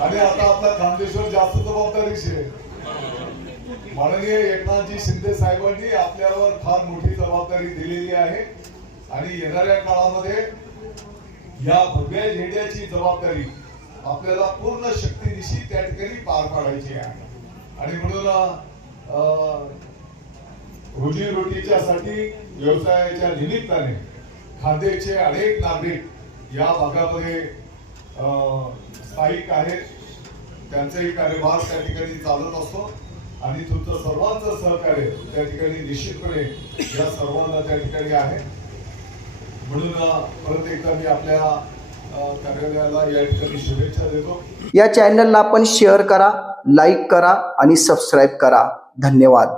आणि आता आपला खानदेशवर जास्त जबाबदारीची आहे. माननीय एकनाथजी शिंदे साहेबांनी आपल्यावर फार मोठी जबाबदारी दिलेली आहे. आणि येणाऱ्या काळामध्ये या भव्य झेंड्याची जबाबदारी आपल्याला पूर्ण शक्तीनिशी त्या ठिकाणी पार पाडायची आहे. आणि म्हणून अं, रोजीरोटीच्या साठी व्यवसायाच्या निमित्ताने खांद्याचे अनेक नागरिक या भागामध्ये स्थायिक आहेत त्यांचाही कार्यभार त्या ठिकाणी चालत असतो. आणि तुमचं सर्वांचं सहकार्य त्या ठिकाणी निश्चितपणे या सर्वांना त्या ठिकाणी आहे. म्हणून परत एकदा मी आपल्या कार्यालयाला या ठिकाणी शुभेच्छा देतो. या चॅनलला आपण शेअर करा लाईक करा आणि सबस्क्राईब करा. धन्यवाद.